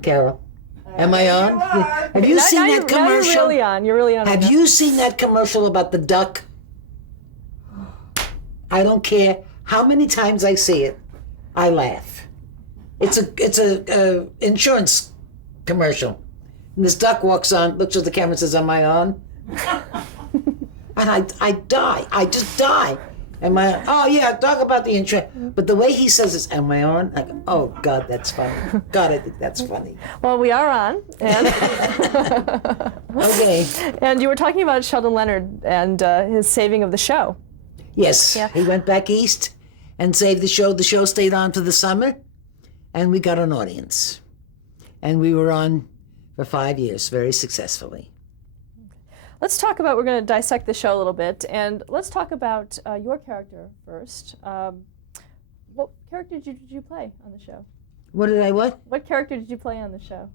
Carol? Am I on? Have you seen that commercial? Now you're really on. You're really on. Have you seen that commercial about the duck? I don't care how many times I see it. I laugh. It's a insurance commercial. And this duck walks on, looks at the camera and says, "Am I on?" And I die. I just die. Am I on? Oh, yeah, talk about the insurance. But the way he says is, "Am I on?" I go, "Oh, God, that's funny. God, I think that's funny." Well, we are on. And Okay. And you were talking about Sheldon Leonard and his saving of the show. Yes, Yeah. he went back east and saved the show. The show stayed on for the summer, and we got an audience. And we were on for 5 years, very successfully. Let's talk about, we're going to dissect the show a little bit, and let's talk about your character first. What character did you play on the show? What? What character did you play on the show?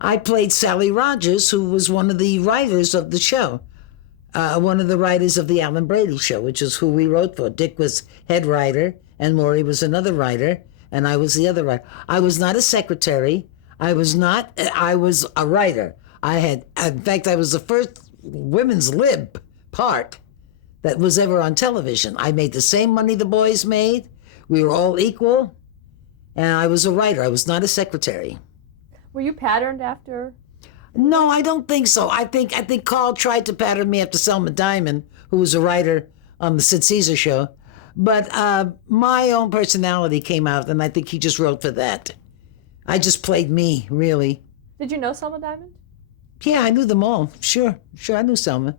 I played Sally Rogers, who was one of the writers of the show. One of the writers of the Alan Brady Show, which is who we wrote for. Dick was head writer, and Maury was another writer, and I was the other writer. I was not a secretary. I was a writer. In fact, I was the first women's lib part that was ever on television. I made the same money the boys made. We were all equal, and I was a writer. I was not a secretary. Were you patterned after? No, I don't think so. I think Carl tried to pattern me after Selma Diamond, who was a writer on the Sid Caesar Show. But my own personality came out, and I think he just wrote for that. I just played me, really. Did you know Selma Diamond? Yeah, I knew them all. Sure, I knew Selma.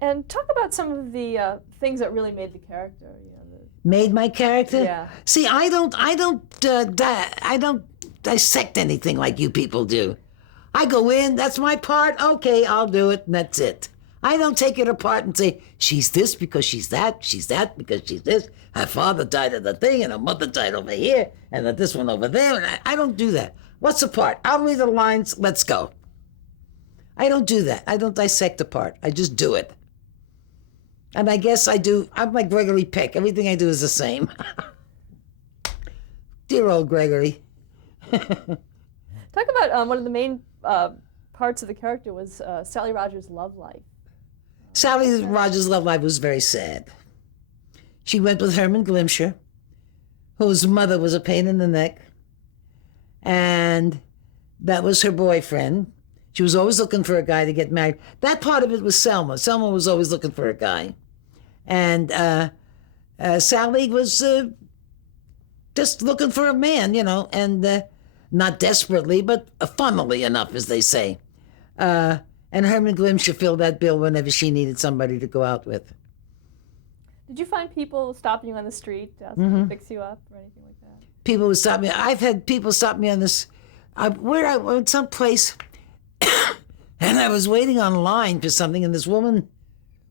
And talk about some of the things that really made the character. Made my character? Yeah. See, I don't dissect anything like you people do. I go in, that's my part, okay, I'll do it, and that's it. I don't take it apart and say, she's this because she's that because she's this. Her father died of the thing, and her mother died over here, and this one over there. And I don't do that. What's the part? I'll read the lines, let's go. I don't do that. I don't dissect a part. I just do it. And I guess I'm like Gregory Peck. Everything I do is the same. Dear old Gregory. Talk about one of the main parts of the character was Sally Rogers' love life. Sally Rogers' love life was very sad. She went with Herman Glimcher, whose mother was a pain in the neck, and that was her boyfriend. She was always looking for a guy to get married. That part of it was Selma. Selma was always looking for a guy. And Sally was just looking for a man, and not desperately, but funnily enough, as they say. And Herman Glimcher filled that bill whenever she needed somebody to go out with. Did you find people stopping you on the street asking to fix you up or anything like that? People would stop me. I've had people stop me on this, where I went someplace, and I was waiting on line for something, and this woman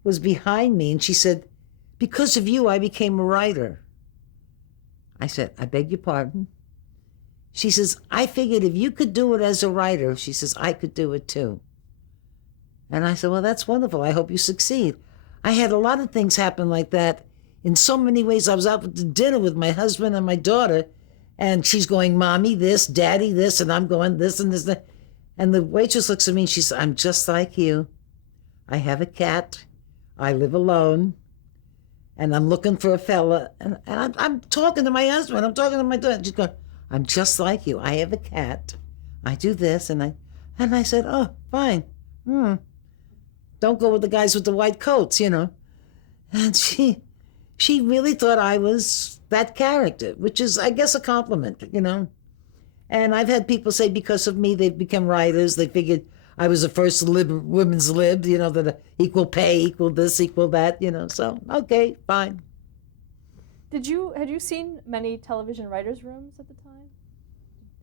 was behind me, and she said, "Because of you, I became a writer." I said, "I beg your pardon?" She says, "I figured if you could do it as a writer," she says, "I could do it too." And I said, "Well, that's wonderful. I hope you succeed." I had a lot of things happen like that in so many ways. I was out to dinner with my husband and my daughter, and she's going, "Mommy this, Daddy this," and I'm going this and this. And the waitress looks at me and she says, "I'm just like you. I have a cat. I live alone. And I'm looking for a fella." And I'm talking to my husband. I'm talking to my daughter. She's going, "I'm just like you. I have a cat. I do this." And I said, "Oh, fine. Don't go with the guys with the white coats, And she really thought I was that character, which is, I guess, a compliment, And I've had people say because of me, they've become writers. They figured I was the first women's lib, that equal pay, equal this, equal that, So, okay, fine. Had you seen many television writers' rooms at the time?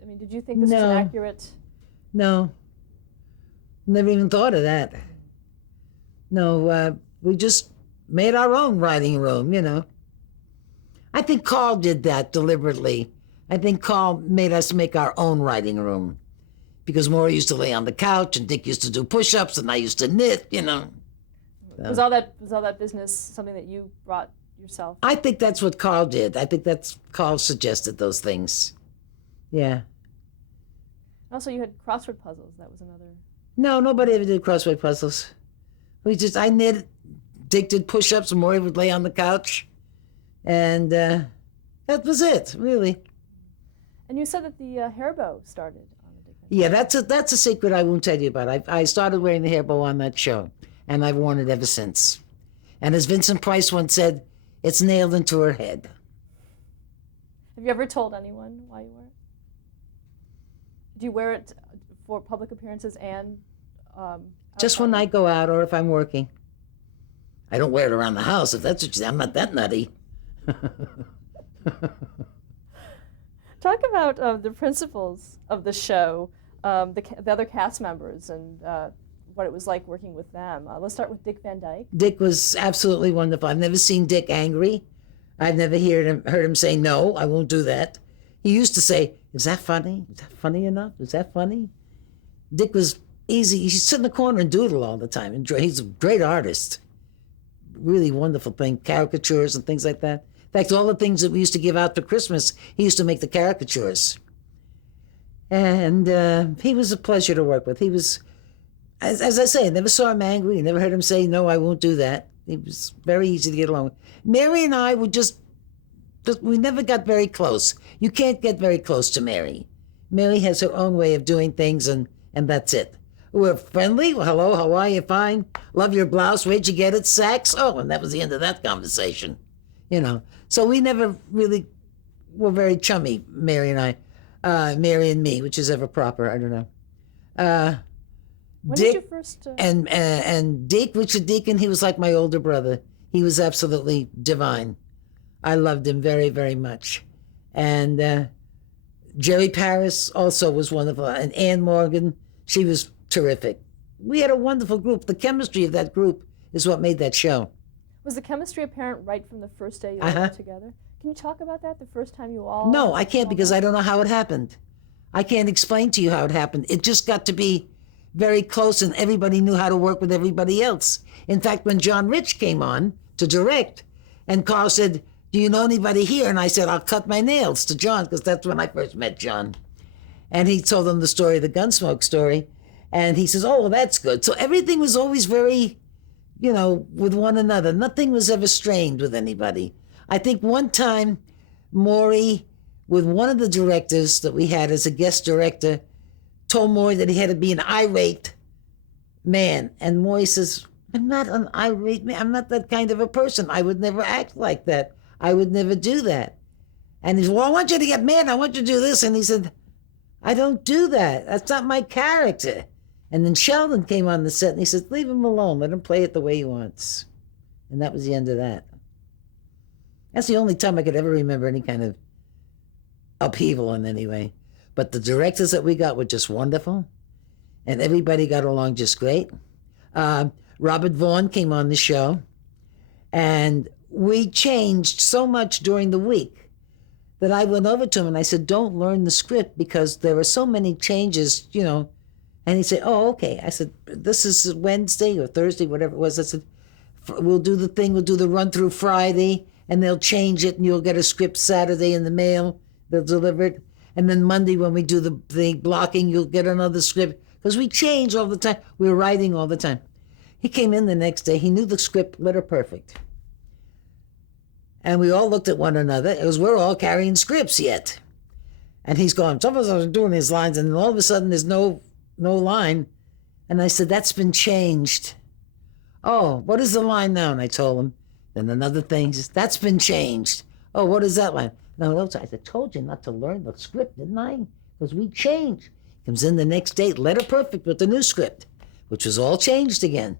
I mean, did you think this was an accurate? No. Never even thought of that. No, we just made our own writing room, I think Carl did that deliberately. I think Carl made us make our own writing room. Because Maury used to lay on the couch, and Dick used to do push-ups, and I used to knit, So. Was all that business something that you brought yourself? I think that's what Carl did. I think Carl suggested those things. Yeah. Also, you had crossword puzzles. That was another. No, nobody ever did crossword puzzles. I knit, Dick did push-ups, and Maury would lay on the couch. And that was it, really. And you said that the hair bow started on the Dick Van Yeah, that's a secret I won't tell you about. I started wearing the hair bow on that show, and I've worn it ever since. And as Vincent Price once said, it's nailed into her head. Have you ever told anyone why you wear it? Do you wear it for public appearances and just when I go out or if I'm working. I don't wear it around the house, if that's what you say. I'm not that nutty. Talk about the principals of the show, the other cast members, and what it was like working with them. Let's start with Dick Van Dyke. Dick was absolutely wonderful. I've never seen Dick angry. I've never heard him say, no, I won't do that. He used to say, is that funny? Is that funny enough? Is that funny? Dick was easy. He'd sit in the corner and doodle all the time. And he's a great artist. Really wonderful thing, caricatures and things like that. In fact, all the things that we used to give out for Christmas, he used to make the caricatures. And he was a pleasure to work with. He was, as I say, I never saw him angry. I never heard him say, no, I won't do that. He was very easy to get along with. Mary and I were we never got very close. You can't get very close to Mary. Mary has her own way of doing things, and that's it. We're friendly. Well, hello, how are you? Fine. Love your blouse. Where'd you get it? Saks? Oh, and that was the end of that conversation. So we never really were very chummy, Mary and I. Mary and me, which is ever proper. I don't know. When Dick did you first... and Dick, Richard Deacon, he was like my older brother. He was absolutely divine. I loved him very, very much. And Jerry Paris also was wonderful. And Ann Morgan, she was terrific. We had a wonderful group. The chemistry of that group is what made that show. Was the chemistry apparent right from the first day you all got together? Can you talk about that, the first time you all... No, I can't because I don't know how it happened. I can't explain to you how it happened. It just got to be very close and everybody knew how to work with everybody else. In fact, when John Rich came on to direct, and Carl said, do you know anybody here? And I said, I'll cut my nails to John, because that's when I first met John. And he told them the story, the Gunsmoke story. And he says, oh, well, that's good. So everything was always very, with one another. Nothing was ever strained with anybody. I think one time, Maury, with one of the directors that we had as a guest director, told Maury that he had to be an irate man. And Maury says, I'm not an irate man. I'm not that kind of a person. I would never act like that. I would never do that. And he said, well, I want you to get mad. I want you to do this. And he said, I don't do that. That's not my character. And then Sheldon came on the set and he said, leave him alone. Let him play it the way he wants. And that was the end of that. That's the only time I could ever remember any kind of upheaval in any way. But the directors that we got were just wonderful. And everybody got along just great. Robert Vaughn came on the show. And we changed so much during the week that I went over to him and I said, don't learn the script because there are so many changes, And he said, oh, okay. I said, this is Wednesday or Thursday, whatever it was. I said, we'll do the thing. We'll do the run through Friday and they'll change it and you'll get a script Saturday in the mail. They'll deliver it. And then Monday when we do the blocking, you'll get another script. Because we change all the time. We were writing all the time. He came in the next day. He knew the script letter perfect. And we all looked at one another. It was, we're all carrying scripts yet. And he's going, some of us are doing his lines, and all of a sudden there's no line. And I said, that's been changed. Oh, what is the line now? And I told him. Then another thing, he says, that's been changed. Oh, what is that line? No, I said, I told you not to learn the script, didn't I? Because we changed. Comes in the next day, letter perfect with the new script, which was all changed again.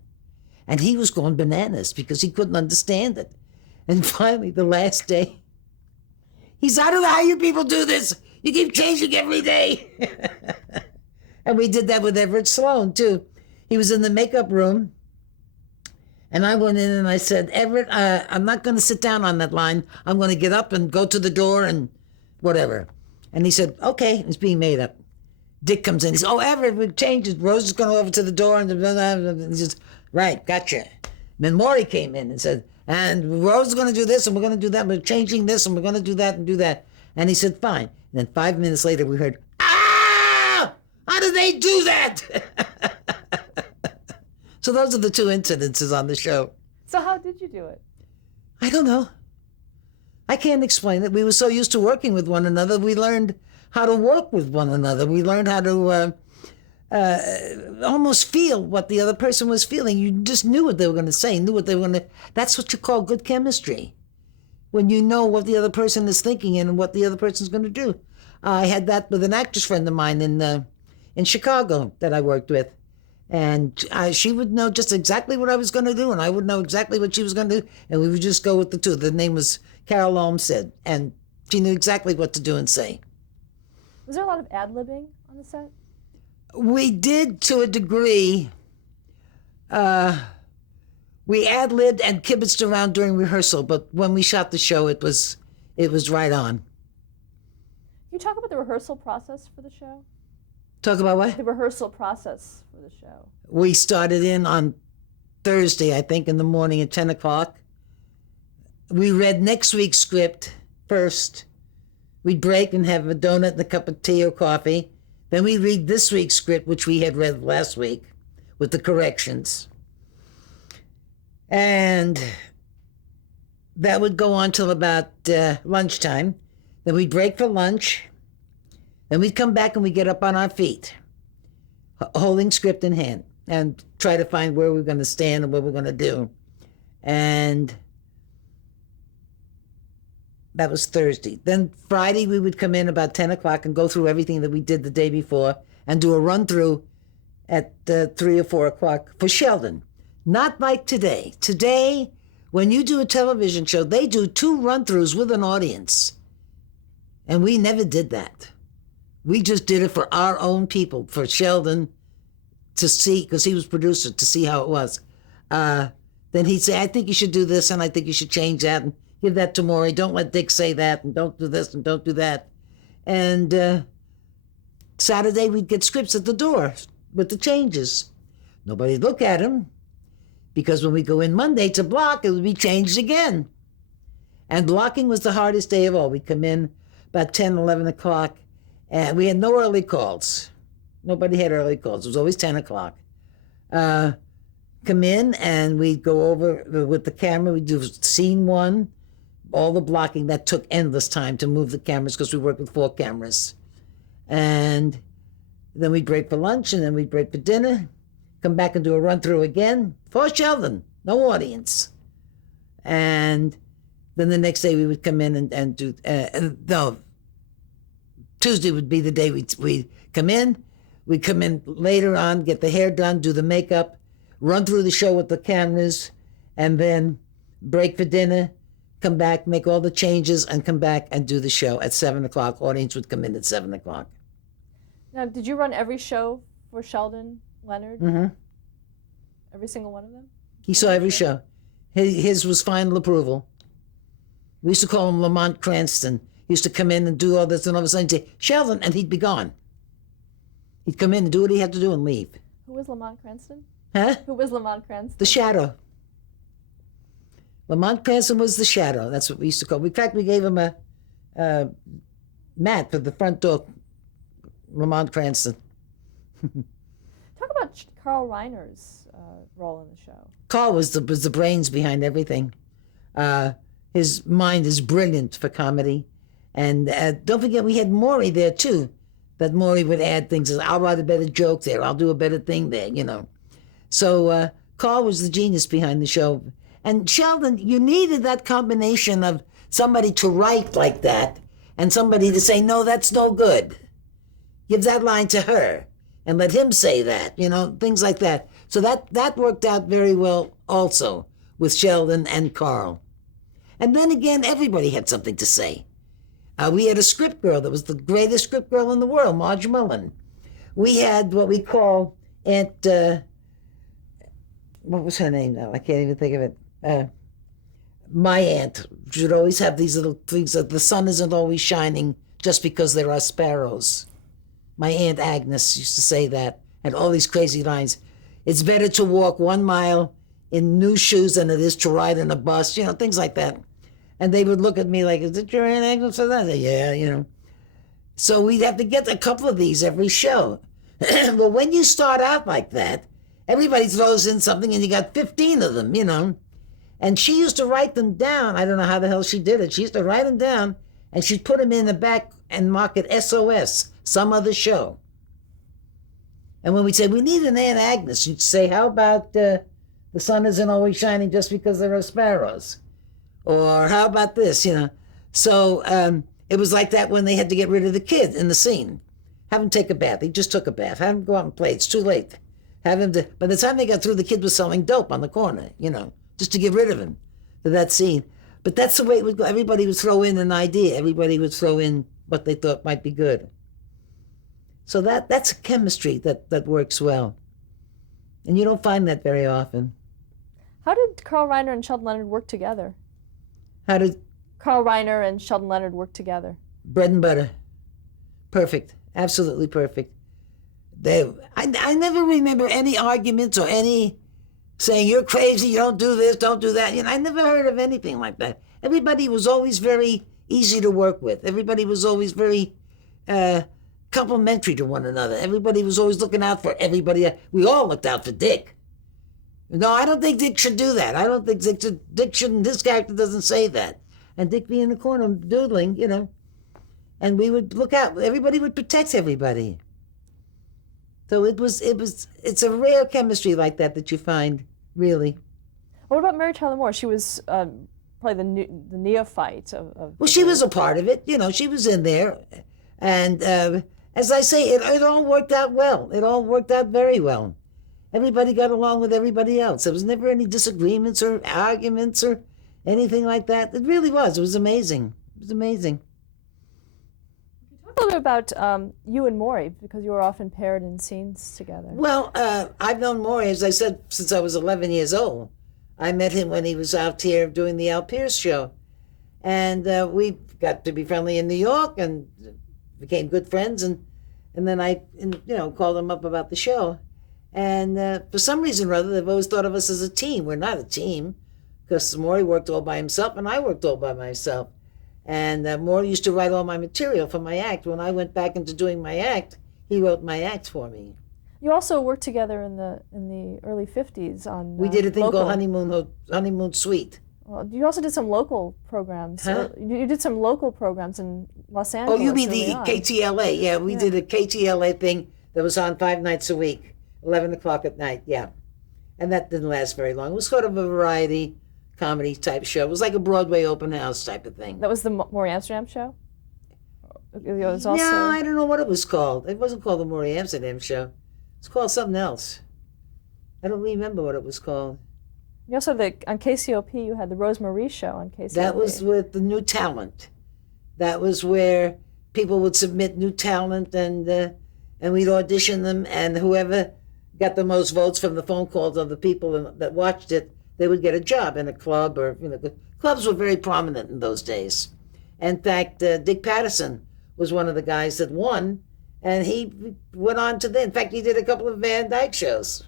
And he was going bananas because he couldn't understand it. And finally, the last day, he said, I don't know how you people do this. You keep changing every day. And we did that with Everett Sloan, too. He was in the makeup room. And I went in and I said, Everett, I'm not going to sit down on that line. I'm going to get up and go to the door and whatever. And he said, okay, it's being made up. Dick comes in. He says, oh, Everett, we've changed it. Rose is going over to the door. And he says, right, gotcha. And then Maury came in and said, and Rose is going to do this and we're going to do that. We're changing this and we're going to do that and do that. And he said, fine. And then 5 minutes later we heard, ah! How do they do that? So those are the two incidences on the show. So how did you do it? I don't know. I can't explain it. We were so used to working with one another, we learned how to work with one another. We learned how to almost feel what the other person was feeling. You just knew what they were going to say, knew what they were going to... That's what you call good chemistry. When you know what the other person is thinking and what the other person's going to do. I had that with an actress friend of mine in Chicago that I worked with. And she would know just exactly what I was going to do, and I would know exactly what she was going to do, and we would just go with the two. The name was Carol Olmsted, and she knew exactly what to do and say. Was there a lot of ad-libbing on the set? We did to a degree. We ad-libbed and kibitzed around during rehearsal, but when we shot the show, it was right on. Can you talk about the rehearsal process for the show? Talk about what? The rehearsal process for the show. We started in on Thursday, I think, in the morning at 10 o'clock. We read next week's script first. We'd break and have a donut and a cup of tea or coffee. Then we read this week's script, which we had read last week, with the corrections. And that would go on till about lunchtime. Then we'd break for lunch. Then we'd come back and we'd get up on our feet, holding script in hand, and try to find where we're going to stand and what we're going to do. And that was Thursday. Then Friday, we would come in about 10 o'clock and go through everything that we did the day before and do a run-through at 3 or 4 o'clock for Sheldon. Not like today. Today, when you do a television show, they do 2 run-throughs with an audience. And we never did that. We just did it for our own people, for Sheldon to see, because he was producer, to see how it was. Then he'd say, I think you should do this, and I think you should change that, and give that to Maury. Don't let Dick say that, and don't do this, and don't do that. And Saturday, we'd get scripts at the door with the changes. Nobody'd look at them, because when we go in Monday to block, it would be changed again. And blocking was the hardest day of all. We'd come in about 10, 11 o'clock, and we had no early calls. Nobody had early calls. It was always 10 o'clock. Come in, and we'd go over with the camera. We'd do scene 1, all the blocking. That took endless time to move the cameras because we worked with 4 cameras. And then we'd break for lunch, and then we'd break for dinner, come back and do a run-through again for Sheldon, no audience. And then the next day we would come in and do, no, Tuesday would be the day we'd come in. We'd come in later on, get the hair done, do the makeup, run through the show with the cameras, and then break for dinner, come back, make all the changes, and come back and do the show at 7 o'clock. Audience would come in at 7 o'clock. Now, did you run every show for Sheldon Leonard? Mm-hmm. Every single one of them? He saw every show. His was final approval. We used to call him Lamont Cranston. He used to come in and do all this, and all of a sudden he'd say, Sheldon, and he'd be gone. He'd come in and do what he had to do and leave. Who was Lamont Cranston? Huh? Who was Lamont Cranston? The Shadow. Lamont Cranston was the Shadow. That's what we used to call him. In fact, we gave him a mat for the front door, Lamont Cranston. Talk about Carl Reiner's role in the show. Carl was the brains behind everything. His mind is brilliant for comedy. And don't forget, we had Maury there, too. That Maury would add things. I'll write a better joke there. I'll do a better thing there, you know. So Carl was the genius behind the show. And Sheldon, you needed that combination of somebody to write like that and somebody to say, no, that's no good. Give that line to her and let him say that, you know, things like that. So that worked out very well also with Sheldon and Carl. And then again, everybody had something to say. We had a script girl that was the greatest script girl in the world, Marge Mullen. We had what we call Aunt, what was her name now? I can't even think of it. My aunt should always have these little things that the sun isn't always shining just because there are sparrows. My Aunt Agnes used to say that, and all these crazy lines. It's better to walk 1 mile in new shoes than it is to ride in a bus, you know, things like that. And they would look at me like, is it your Aunt Agnes for that? I said, yeah, you know. So we'd have to get a couple of these every show. Well, when you start out like that, everybody throws in something and you got 15 of them, you know. And she used to write them down. I don't know how the hell she did it. She used to write them down and she'd put them in the back and mark it SOS, some other show. And when we say, we need an Aunt Agnes, she'd say, how about the sun isn't always shining just because there are sparrows? Or how about this, you know? So it was like that when they had to get rid of the kid in the scene. Have him take a bath. He just took a bath. Have him go out and play. It's too late. Have him by the time they got through, the kid was selling dope on the corner, you know, just to get rid of him to that scene. But that's the way it would go. Everybody would throw in an idea. Everybody would throw in what they thought might be good. So that's a chemistry that works well. And you don't find that very often. How did Carl Reiner and Sheldon Leonard work together? How did Carl Reiner and Sheldon Leonard work together? Bread and butter. Perfect. Absolutely perfect. I never remember any arguments or any saying, you're crazy, you don't do this, don't do that. You know, I never heard of anything like that. Everybody was always very easy to work with. Everybody was always very complimentary to one another. Everybody was always looking out for everybody. We all looked out for Dick. No, I don't think Dick should do that. I don't think Dick shouldn't. This character doesn't say that. And Dick be in the corner doodling, you know. And we would look out. Everybody would protect everybody. So it's a rare chemistry like that you find, really. What about Mary Tyler Moore? She was probably the neophyte of. Well, she was a part of it. You know, she was in there. And as I say, it all worked out well. It all worked out very well. Everybody got along with everybody else. There was never any disagreements or arguments or anything like that. It really was. It was amazing. It was amazing. Talk a little bit about you and Maury, because you were often paired in scenes together. Well, I've known Maury, as I said, since I was 11 years old. I met him when he was out here doing the Al Pierce show. And we got to be friendly in New York and became good friends. And then I called him up about the show. And for some reason or other, they've always thought of us as a team. We're not a team, because Maury worked all by himself and I worked all by myself. And Maury used to write all my material for my act. When I went back into doing my act, he wrote my act for me. You also worked together in the early 50s on we did a thing local. called Honeymoon Suite. Well, you also did some local programs. Huh? You did some local programs in Los Angeles. Oh, you mean the early on. KTLA? Yeah, we did a KTLA thing that was on 5 nights a week, 11 o'clock at night, yeah. And that didn't last very long. It was sort of a variety comedy type show. It was like a Broadway open house type of thing. That was the Maury Amsterdam show? It was also... No, I don't know what it was called. It wasn't called the Maury Amsterdam show. It's called something else. I don't remember what it was called. You also had on KCOP, you had the Rose Marie show on KCOP. That was with the new talent. That was where people would submit new talent and we'd audition them, and whoever got the most votes from the phone calls of the people that watched it, they would get a job in a club, or clubs were very prominent in those days. In fact, Dick Patterson was one of the guys that won, and he went on to in fact, he did a couple of Van Dyke shows.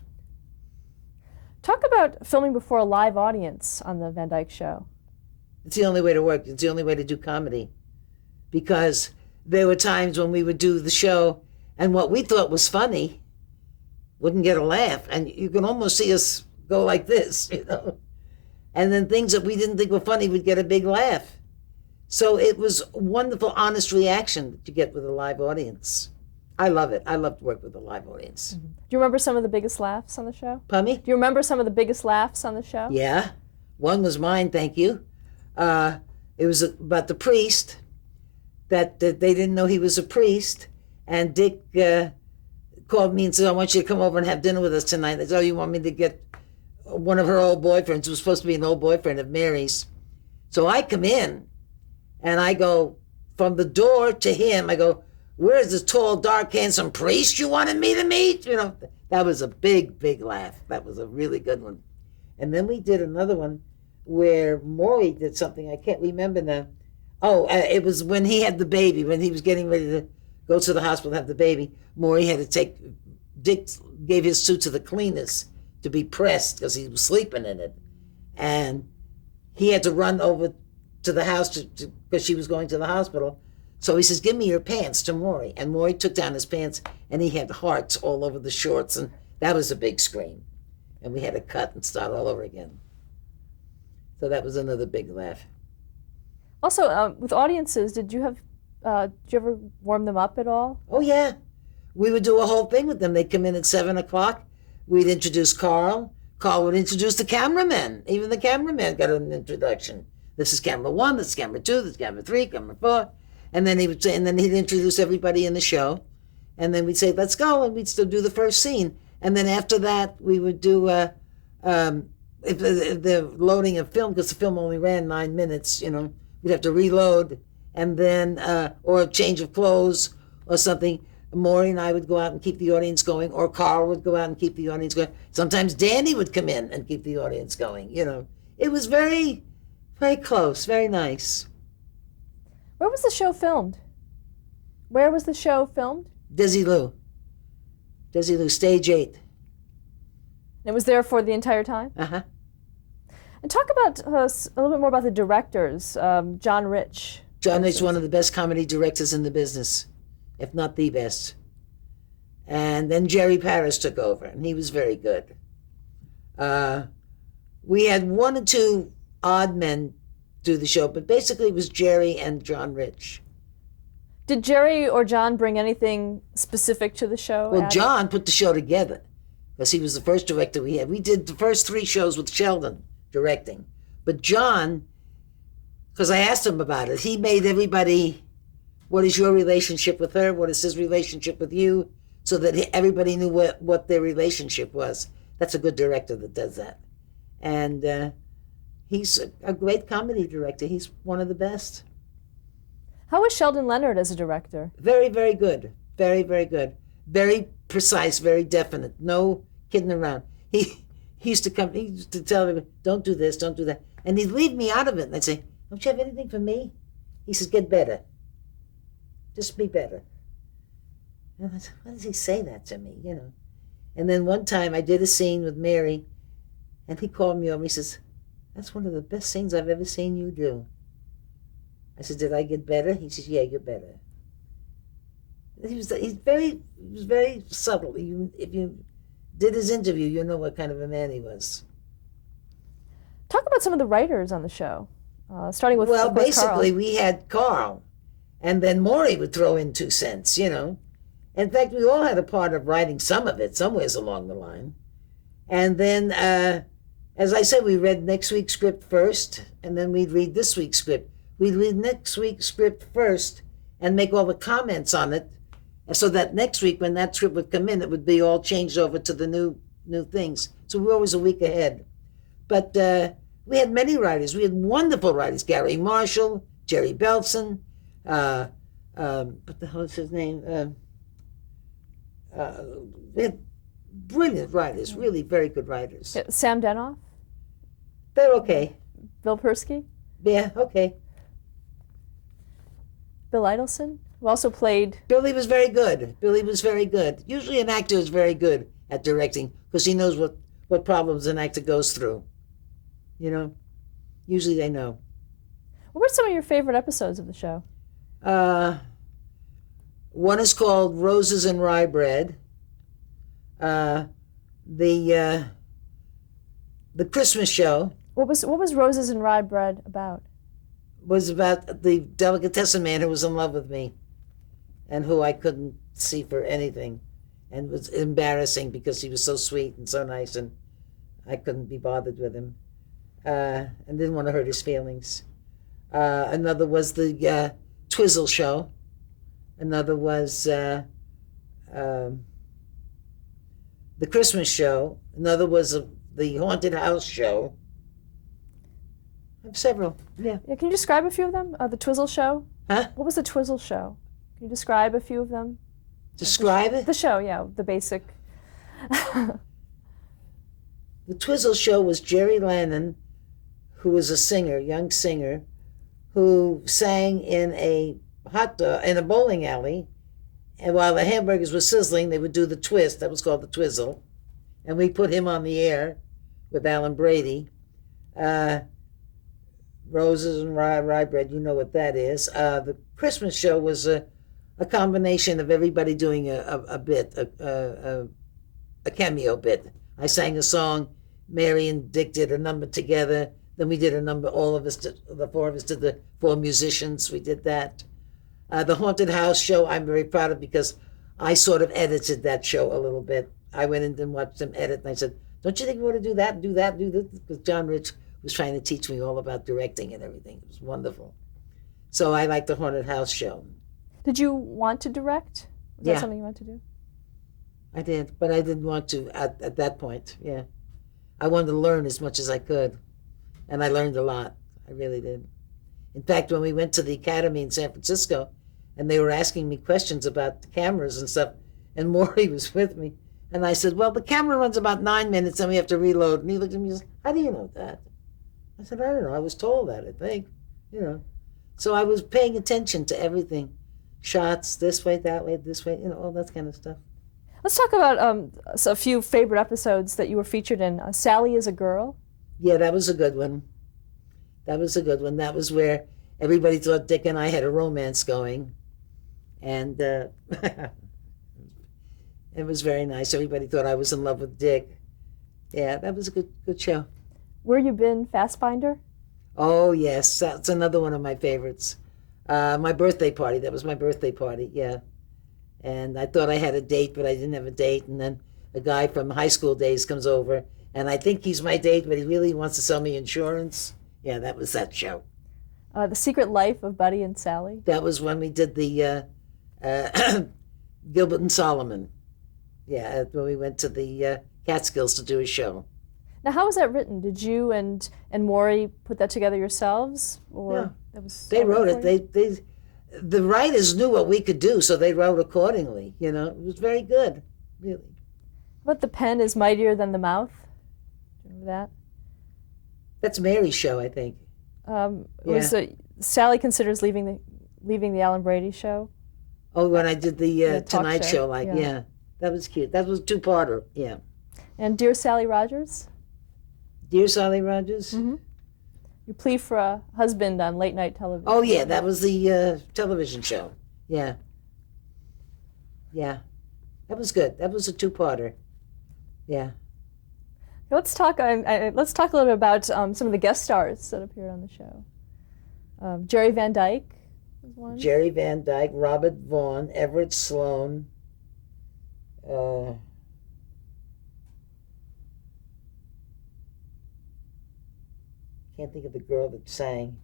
Talk about filming before a live audience on the Van Dyke show. It's the only way to work. It's the only way to do comedy, because there were times when we would do the show and what we thought was funny wouldn't get a laugh, and you can almost see us go like this, and then things that we didn't think were funny would get a big laugh. So it was a wonderful, honest reaction that you get with a live audience. I love it. I love to work with a live audience. Mm-hmm. Do you remember some of the biggest laughs on the show? Pardon me? Do you remember some of the biggest laughs on the show? Yeah. One was mine, thank you. It was about the priest, that they didn't know he was a priest, and Dick called me and said, I want you to come over and have dinner with us tonight. I said, oh, you want me to get one of her old boyfriends? It was supposed to be an old boyfriend of Mary's. So I come in, and I go from the door to him, I go, where's the tall, dark, handsome priest you wanted me to meet? That was a big, big laugh. That was a really good one. And then we did another one where Maury did something, I can't remember now. Oh, it was when he had the baby, when he was getting ready to go to the hospital to have the baby. Maury had to Dick gave his suit to the cleaners to be pressed because he was sleeping in it. And he had to run over to the house because she was going to the hospital. So he says, give me your pants to Maury. And Maury took down his pants and he had hearts all over the shorts. And that was a big scream. And we had to cut and start all over again. So that was another big laugh. Also, with audiences, did you ever warm them up at all? Oh, yeah. We would do a whole thing with them. They'd come in at 7 o'clock. We'd introduce Carl. Carl would introduce the cameramen. Even the cameraman got an introduction. This is camera 1, this is camera 2, this is camera 3, camera 4. And then he'd introduce everybody in the show. And then we'd say, let's go. And we'd still do the first scene. And then after that, we would do if the loading of film, because the film only ran 9 minutes, we'd have to reload and then, or a change of clothes or something. Maury and I would go out and keep the audience going, or Carl would go out and keep the audience going. Sometimes Danny would come in and keep the audience going, It was very, very close, very nice. Where was the show filmed? Where was the show filmed? Desilu, Stage 8. And it was there for the entire time? Uh-huh. And talk about a little bit more about the directors. John Rich. John Rich, one of the best comedy directors in the business, if not the best. And then Jerry Paris took over, and he was very good. We had 1 or 2 odd men do the show, but basically it was Jerry and John Rich. Did Jerry or John bring anything specific to the show? Well, John put the show together because he was the first director we had. We did the first 3 shows with Sheldon directing. But John, because I asked him about it, he made everybody, what is your relationship with her? What is his relationship with you? So that everybody knew what their relationship was. That's a good director that does that. And he's a great comedy director. He's one of the best. How was Sheldon Leonard as a director? Very, very good. Very, very good. Very precise, very definite. No kidding around. He used to tell me, don't do this, don't do that. And he'd leave me out of it. And I'd say, don't you have anything for me? He says, get better. Just be better. And I said, why does he say that to me, And then one time I did a scene with Mary, and he called me over. He says, that's one of the best scenes I've ever seen you do. I said, did I get better? He says, yeah, you're better. He was very subtle. If you did his interview, you know what kind of a man he was. Talk about some of the writers on the show, starting with basically Carl. We had Carl, and then Maury would throw in 2 cents, In fact, we all had a part of writing some of it, somewheres along the line. And then, as I said, we read next week's script first, and then we'd read this week's script. We'd read next week's script first and make all the comments on it, so that next week when that script would come in, it would be all changed over to the new things. So we were always a week ahead. But we had many writers. We had wonderful writers. Gary Marshall, Jerry Belson, what the hell is his name? We had brilliant writers, really very good writers. Sam Denoff? They're okay. Bill Persky? Yeah, okay. Bill Idelson, who also played... Billy was very good. Usually an actor is very good at directing because he knows what problems an actor goes through. Usually they know. What were some of your favorite episodes of the show? One is called Roses and Rye Bread. The Christmas show. What was Roses and Rye Bread about? Was about the delicatessen man who was in love with me and who I couldn't see for anything and was embarrassing because he was so sweet and so nice and I couldn't be bothered with him and didn't want to hurt his feelings. Another was the Twizzle show. Another was the Christmas show. Another was the Haunted House show. I have several, yeah. Can you describe a few of them? The Twizzle show? Huh? What was the Twizzle show? Can you describe a few of them? Describe it? The show, yeah, the basic. The Twizzle show was Jerry Lannon, who was a singer, young singer, who sang in a bowling alley, and while the hamburgers were sizzling, they would do the twist. That was called the Twizzle, and we put him on the air with Alan Brady. Roses and rye bread, you know what that is. The Christmas show was a combination of everybody doing a bit, a cameo bit. I sang a song, Mary and Dick did a number together, then we did a number, all of us, the four of us did the four musicians, we did that. The Haunted House show, I'm very proud of because I sort of edited that show a little bit. I went in and watched them edit, and I said, don't you think we want to do that, do that, do this? Because John Rich was trying to teach me all about directing and everything. It was wonderful. So I like the Haunted House show. Did you want to direct? Was that something you wanted to do? I did, but I didn't want to at that point, yeah. I wanted to learn as much as I could, and I learned a lot. I really did. In fact, when we went to the Academy in San Francisco, and they were asking me questions about the cameras and stuff, and Maury was with me, and I said, well, the camera runs about 9 minutes, and we have to reload. And he looked at me and said, how do you know that? I said, I don't know. I was told that, I think, you know. So I was paying attention to everything. Shots, this way, this way, you know, all that kind of stuff. Let's talk about a few favorite episodes that you were featured in. Sally is a Girl. Yeah, that was a good one. That was a good one. That was where everybody thought Dick and I had a romance going. And it was very nice. Everybody thought I was in love with Dick. Yeah, that was a good show. Where You Been, Fastbinder? Oh, yes. That's another one of my favorites. My birthday party. That was my birthday party, yeah. And I thought I had a date, but I didn't have a date. And then a guy from high school days comes over, and I think he's my date, but he really wants to sell me insurance. Yeah, that was that show. The Secret Life of Buddy and Sally? That was when we did the Gilbert and Solomon. Yeah, when we went to the Catskills to do a show. Now, how was that written? Did you and Maury put that together yourselves? Or Yeah. that was They wrote it. The writers knew what we could do, so they wrote accordingly. You know, it was very good, really. But the pen is mightier than the mouth. Do you remember that? That's Mary's show, I think. Sally considers leaving the Alan Brady show. Oh, when I did the talk Tonight show, Show, yeah. That was cute. That was a two-parter, yeah. And Dear Sally Rogers? Dear Sally Rogers? Mm-hmm. You Plea for a Husband on late night television. Oh, yeah, that was the television show. Yeah. Yeah. That was good. That was a two-parter. Yeah. Let's talk a little bit about some of the guest stars that appeared on the show. Jerry Van Dyke was one. Jerry Van Dyke, Robert Vaughn, Everett Sloan. Can't think of the girl that sang.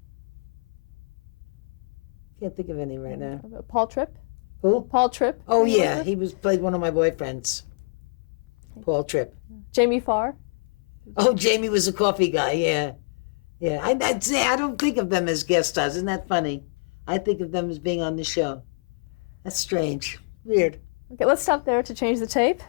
Can't think of any right now. Paul Tripp? Who? Paul Tripp. Oh, yeah, he played one of my boyfriends. Paul Tripp. Jamie Farr? Oh, Jamie was a coffee guy, yeah. Yeah, I'd say I don't think of them as guest stars. Isn't that funny? I think of them as being on the show. That's strange. Weird. Okay, let's stop there to change the tape.